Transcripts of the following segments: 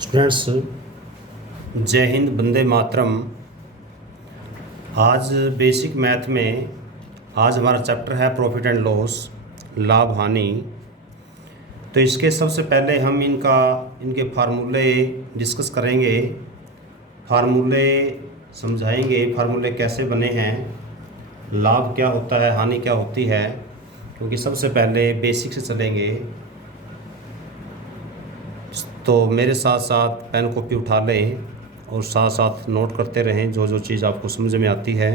Students, जय हिंद, वंदे मातरम। आज basic math में आज हमारा चैप्टर है प्रॉफिट एंड लॉस, लाभ हानि। तो इसके सबसे पहले हम इनके फार्मूले डिस्कस करेंगे, फार्मूले समझाएंगे, फार्मूले कैसे बने हैं, लाभ क्या होता है, हानि क्या होती है। क्योंकि सबसे पहले बेसिक से चलेंगे, तो मेरे साथ साथ पेन कॉपी उठा लें और साथ साथ नोट करते रहें जो जो चीज़ आपको समझ में आती है।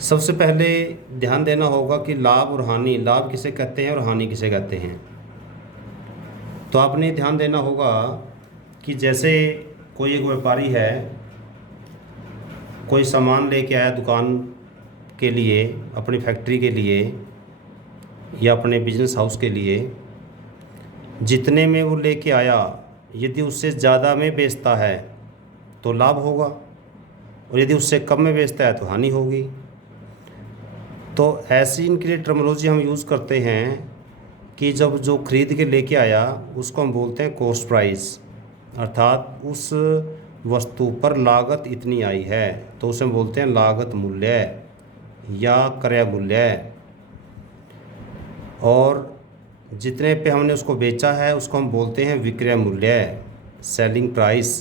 सबसे पहले ध्यान देना होगा कि लाभ और हानि, लाभ किसे कहते हैं और हानि किसे कहते हैं। तो आपने ध्यान देना होगा कि जैसे कोई एक व्यापारी है, कोई सामान लेके आया दुकान के लिए, अपनी फैक्ट्री के लिए या अपने बिजनेस हाउस के लिए, जितने में वो लेके आया यदि उससे ज़्यादा में बेचता है तो लाभ होगा, और यदि उससे कम में बेचता है तो हानि होगी। तो ऐसी इनके लिए टर्मिनोलॉजी हम यूज़ करते हैं कि जब जो खरीद के लेके आया उसको हम बोलते हैं कॉस्ट प्राइस, अर्थात उस वस्तु पर लागत इतनी आई है तो उसे हम बोलते हैं लागत मूल्य या क्रय मूल्य। और जितने पे हमने उसको बेचा है उसको हम बोलते हैं विक्रय मूल्य, सेलिंग प्राइस।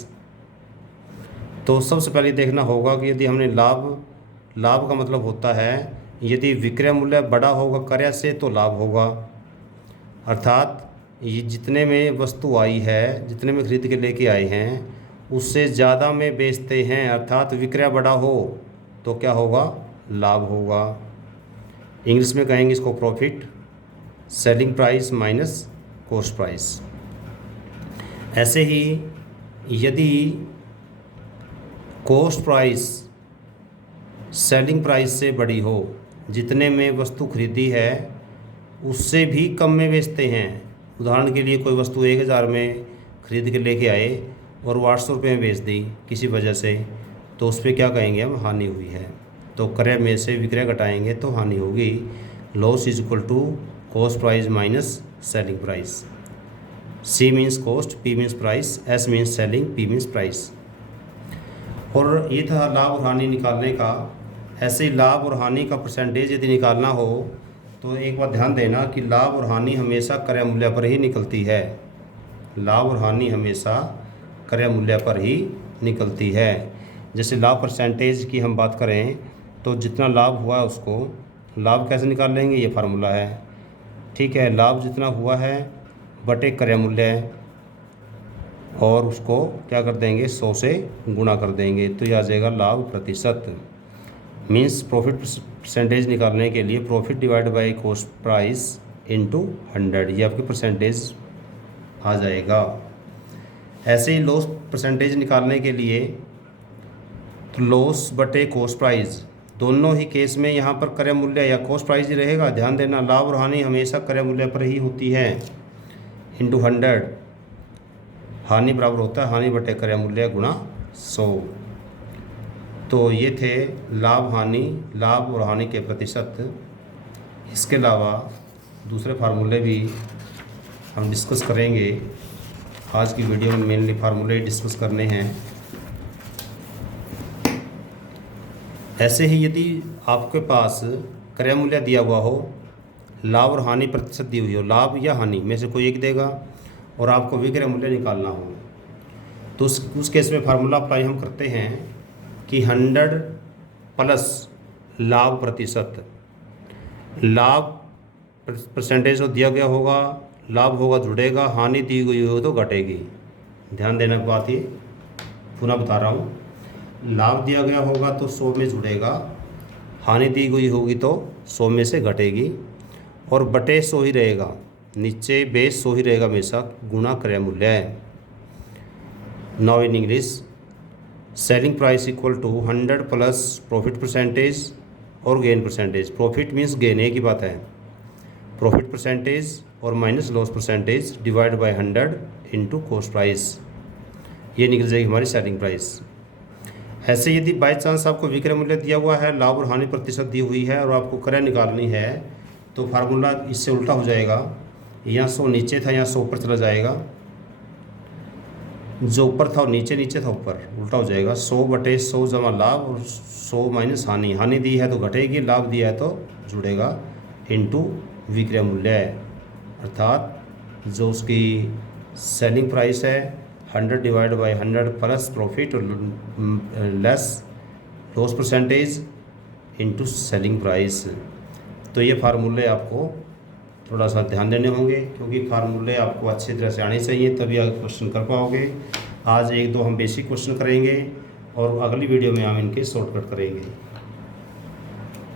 तो सबसे पहले देखना होगा कि यदि हमने लाभ का मतलब होता है यदि विक्रय मूल्य बड़ा होगा क्रय से तो लाभ होगा, अर्थात ये जितने में वस्तु आई है, जितने में खरीद के लेके आए हैं उससे ज़्यादा में बेचते हैं, अर्थात विक्रय बड़ा हो तो क्या होगा, लाभ होगा। इंग्लिश में कहेंगे इसको profit, selling price minus cost price. ऐसे ही यदि कॉस्ट प्राइस सेलिंग प्राइस से बड़ी हो, जितने में वस्तु खरीदी है उससे भी कम में बेचते हैं, उदाहरण के लिए कोई वस्तु 1000 में खरीद के लेके आए और वो 800 रुपये में बेच दी किसी वजह से, तो उस पर क्या कहेंगे हम, हानि हुई है। तो क्रय में से विक्रय घटाएंगे तो हानि होगी। Loss is equal to cost price minus selling price. C means cost, P means price, S means selling, P means price. और ये था लाभ और हानि निकालने का। ऐसे ही लाभ और हानि का परसेंटेज यदि निकालना हो तो एक बात ध्यान देना कि लाभ और हानि हमेशा क्रय मूल्य पर ही निकलती है। लाभ और हानि हमेशा क्रय मूल्य पर ही निकलती है। जैसे लाभ परसेंटेज की हम बात करें तो जितना लाभ हुआ उसको लाभ कैसे निकाल लेंगे, ये फार्मूला है, ठीक है। लाभ जितना हुआ है बटे क्रय मूल्य, और उसको क्या कर देंगे, 100 से गुणा कर देंगे तो ये आ जाएगा लाभ प्रतिशत। मीन्स प्रॉफिट परसेंटेज निकालने के लिए profit divide by cost price into 100, ये आपकी परसेंटेज आ जाएगा। ऐसे ही लॉस परसेंटेज निकालने के लिए तो लॉस बटे कॉस्ट प्राइस, दोनों ही केस में यहाँ पर क्रय मूल्य या कॉस्ट प्राइस ही रहेगा। ध्यान देना, लाभ और हानि हमेशा क्रय मूल्य पर ही होती है, इंटू 100। हानि बराबर होता है हानि बटे क्रय मूल्य गुणा 100। तो ये थे लाभ और हानि के प्रतिशत। इसके अलावा दूसरे फार्मूले भी हम डिस्कस करेंगे। आज की वीडियो में मेनली फार्मूले डिस्कस करने हैं। ऐसे ही यदि आपके पास क्रय मूल्य दिया हुआ हो, लाभ और हानि प्रतिशत दी हुई हो, लाभ या हानि में से कोई एक देगा, और आपको विक्रय मूल्य निकालना हो तो उस केस में फार्मूला अप्लाई हम करते हैं कि 100 प्लस लाभ प्रतिशत, लाभ परसेंटेज तो दिया गया होगा, लाभ होगा जुड़ेगा, हानि दी गई हो तो घटेगी। ध्यान देना बात, ये पुनः बता रहा हूँ, लाभ दिया गया होगा तो 100 में जुड़ेगा, हानि दी गई होगी तो 100 में से घटेगी, और बटे 100 ही रहेगा, नीचे बेस 100 ही रहेगा हमेशा, गुणा क्रय मूल्य है। Now in English, selling price equal to 100 plus profit percentage और gain percentage. Profit means gain, एक ही बात है, प्रॉफिट परसेंटेज और minus loss percentage divide by 100 into cost price, ये निकल जाएगी हमारी सेलिंग प्राइस। ऐसे यदि बाई चांस आपको विक्रय मूल्य दिया हुआ है, लाभ और हानि प्रतिशत दी हुई है और आपको क्रय निकालनी है तो फार्मूला इससे उल्टा हो जाएगा, यहाँ 100 नीचे था, यहाँ 100 ऊपर चला जाएगा, जो ऊपर था वो नीचे, नीचे था ऊपर, उल्टा हो जाएगा। 100/100 जमा लाभ और 100 माइनस हानि। हानि दी है तो घटेगी, लाभ दिया है तो जुड़ेगा, इनटू विक्रय मूल्य है। अर्थात जो उसकी सेलिंग प्राइस है 100 divide by 100 plus profit less loss percentage into selling price. तो ये फार्मूले आपको थोड़ा सा ध्यान देने होंगे, क्योंकि फार्मूले आपको अच्छी तरह से आने चाहिए, तभी आप क्वेश्चन कर पाओगे। आज 1-2 हम बेसिक क्वेश्चन करेंगे और अगली वीडियो में हम इनके शॉर्टकट करेंगे।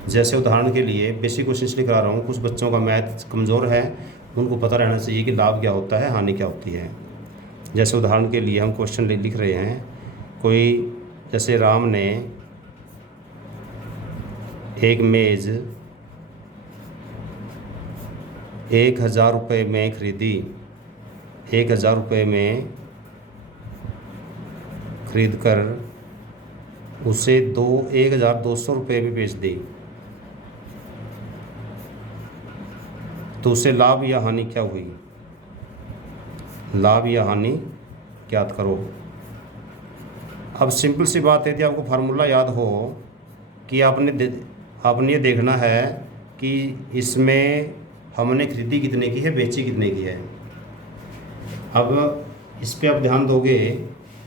जैसे उदाहरण के लिए बेसिक क्वेश्चन इसलिए करा रहा हूँ, कुछ बच्चों का मैथ कमज़ोर है, उनको पता रहना चाहिए कि लाभ क्या होता है, हानि क्या होती है। जैसे उदाहरण के लिए हम क्वेश्चन लिख रहे हैं, कोई जैसे राम ने एक मेज़ 1000 रुपये में खरीदी, 1000 रुपये में खरीद कर उसे 1200 रुपये में बेच दी, तो उसे लाभ या हानि क्या हुई? लाभ या हानि ज्ञात करो। अब सिंपल सी बात है कि आपको फार्मूला याद हो कि आपने ये देखना है कि इसमें हमने खरीदी कितने की है, बेची कितने की है। अब इस पर आप ध्यान दोगे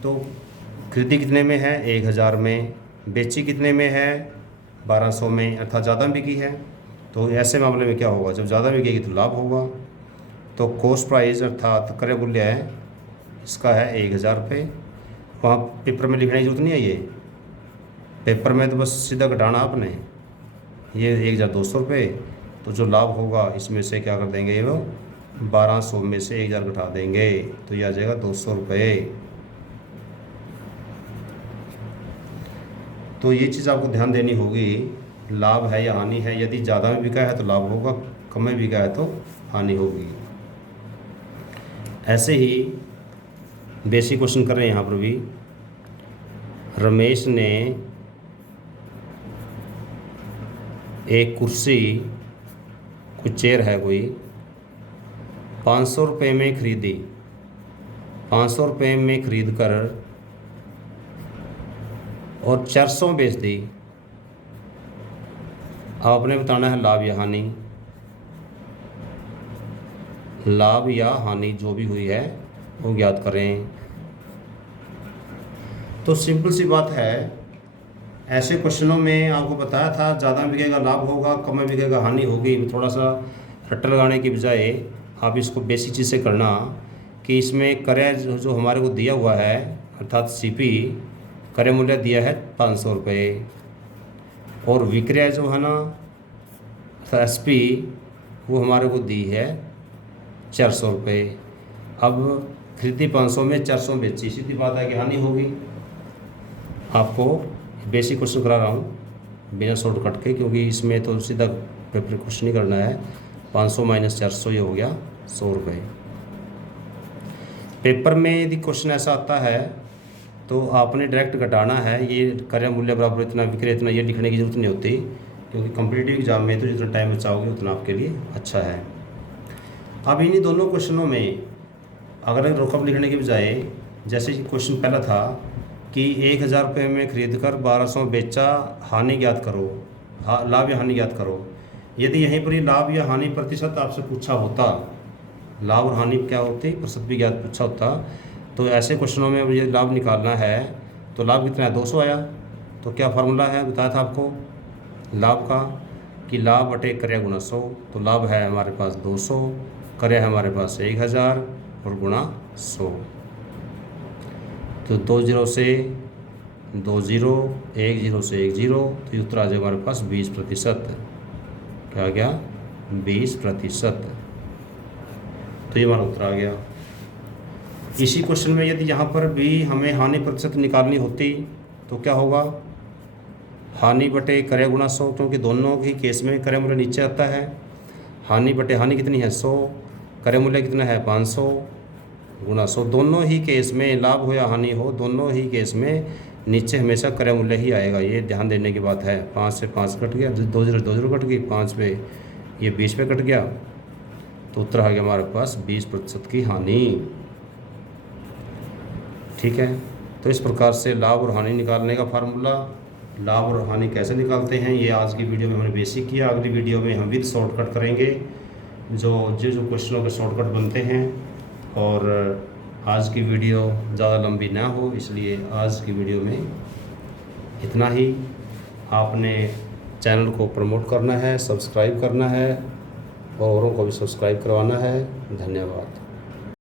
तो खरीदी कितने में है, 1000 में, बेची कितने में है, 1200 में, अर्थात ज़्यादा बिकी है। तो ऐसे मामले में क्या होगा, जब ज़्यादा बिकेगी तो लाभ होगा। तो कॉस्ट प्राइस अर्थात क्रय मूल्य है इसका है 1000 रुपये। वहाँ पेपर में लिखने की जरूरत नहीं है, ये पेपर में तो बस सीधा घटाना आपने, ये 1200 रुपये। तो जो लाभ होगा इसमें से क्या कर देंगे, वो 1200 में से 1000 घटा देंगे, तो ये आ जाएगा 200 रुपये। तो ये चीज़ आपको ध्यान देनी होगी, लाभ है या हानि है। यदि ज़्यादा में बिका है तो लाभ होगा, कम में बिका है तो हानि होगी। ऐसे ही बेसिक क्वेश्चन कर रहे हैं यहाँ पर भी। रमेश ने एक कुर्सी, कोई चेयर है कोई, 500 रुपये में खरीदी, 500 रुपये में खरीद कर और 400 में बेच दी। आपने बताना है लाभ या हानि। लाभ या हानि जो भी हुई है वो ज्ञात करें। तो सिंपल सी बात है, ऐसे क्वेश्चनों में आपको बताया था ज़्यादा बिकेगा लाभ होगा, कम में बिकेगा हानि होगी। थोड़ा सा रट्टा लगाने की बजाय आप इसको बेसिक चीज़ से करना कि इसमें क्रय जो हमारे को दिया हुआ है अर्थात सीपी, क्रय मूल्य दिया है 500 रुपये, और विक्रय जो है ना एसपी वो हमारे को दी है 400 रुपये। अब खरीदी 500 में, 400 में बेची, सीधी बात है कि हानि होगी। आपको बेसिक क्वेश्चन करा रहा हूँ बिना शॉर्टकट के, क्योंकि इसमें तो सीधा पेपर क्वेश्चन ही करना है। 500 माइनस 400 ये हो गया 100 रुपये। पेपर में यदि क्वेश्चन ऐसा आता है तो आपने डायरेक्ट घटाना है, ये क्रय मूल्य बराबर इतना, विक्रय इतना, ये लिखने की जरूरत नहीं होती, क्योंकि कॉम्पिटिटिव एग्जाम में तो जितना टाइम बचाओगे उतना आपके लिए अच्छा है। अब इन्हीं दोनों क्वेश्चनों में अगर रोकअप लिखने के बजाय, जैसे क्वेश्चन पहला था कि 1000 रुपये में खरीद कर 1200 में बेचा, हानि ज्ञात करो, लाभ या हानि ज्ञात करो। यदि यहीं पर ही लाभ या हानि प्रतिशत आपसे पूछा होता, लाभ और हानि क्या होती प्रतिशत भी ज्ञात पूछा होता, तो ऐसे क्वेश्चनों में ये लाभ निकालना है तो लाभ कितना है, 200 आया। तो क्या फार्मूला है बताया था आपको लाभ का, कि लाभ बटे क्रय गुणा 100। तो लाभ है हमारे पास 200, क्रय है हमारे पास 1000 और गुणा 100। तो 2 0 से 2 0, 1 0 से 1 0, तो उत्तर आ जाएगा हमारे पास 20%। क्या आ गया, 20%। तो ये हमारा उत्तर आ गया। इसी क्वेश्चन में यदि यहाँ पर भी हमें हानि प्रतिशत निकालनी होती तो क्या होगा, हानि बटे क्रय गुणा 100, क्योंकि दोनों ही केस में क्रय मूल्य नीचे आता है। हानि बटे हानि कितनी है 100, क्रय मूल्य कितना है 500 गुणा 100। दोनों ही केस में लाभ हो या हानि हो, दोनों ही केस में नीचे हमेशा क्रय मूल्य ही आएगा। ये ध्यान देने की बात है। 5 से 5 कट गया, 2 0 2 0 कट गई, 5 पे ये 20 पे कट गया, तो उत्तर आ गया हमारे पास 20% की हानि। ठीक है। तो इस प्रकार से लाभ और हानि निकालने का फार्मूला, लाभ और हानि कैसे निकालते हैं, ये आज की वीडियो में हमने बेसिक किया। अगली वीडियो में हम विद शॉर्टकट करेंगे, जो क्वेश्चनों के शॉर्टकट बनते हैं। और आज की वीडियो ज़्यादा लंबी ना हो, इसलिए आज की वीडियो में इतना ही। आपने चैनल को प्रमोट करना है, सब्सक्राइब करना है और औरों को भी सब्सक्राइब करवाना है। धन्यवाद।